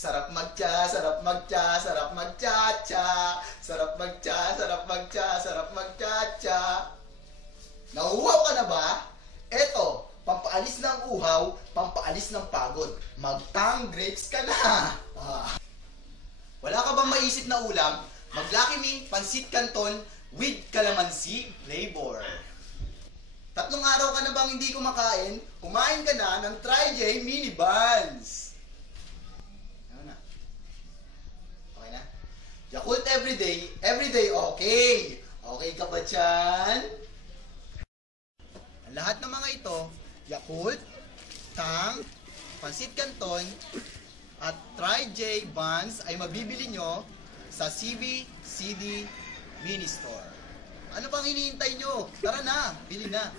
Sarap magtya, sarap magtya, sarap magtya-tya. Sarap magtya, sarap magtya, sarap magtya-tya. Nauuhaw ka na ba? Eto, pampaalis ng uhaw, pampaalis ng pagod. Mag-tang grapes ka na. Wala ka bang maisip na ulam? Mag-Lucky Me, pansit canton with calamansi flavor. 3 araw ka na bang hindi kumakain? Kumain ka na ng Try J Mini Buns. Ano na? Okay na? Yakult everyday okay. Okay ka ba dyan? Ang lahat ng mga ito, Yakult, Tang, Pansit Canton, at Try J Buns ay mabibili nyo sa CBCD Mini Store. Ano bang hinihintay nyo? Tara na, bili na.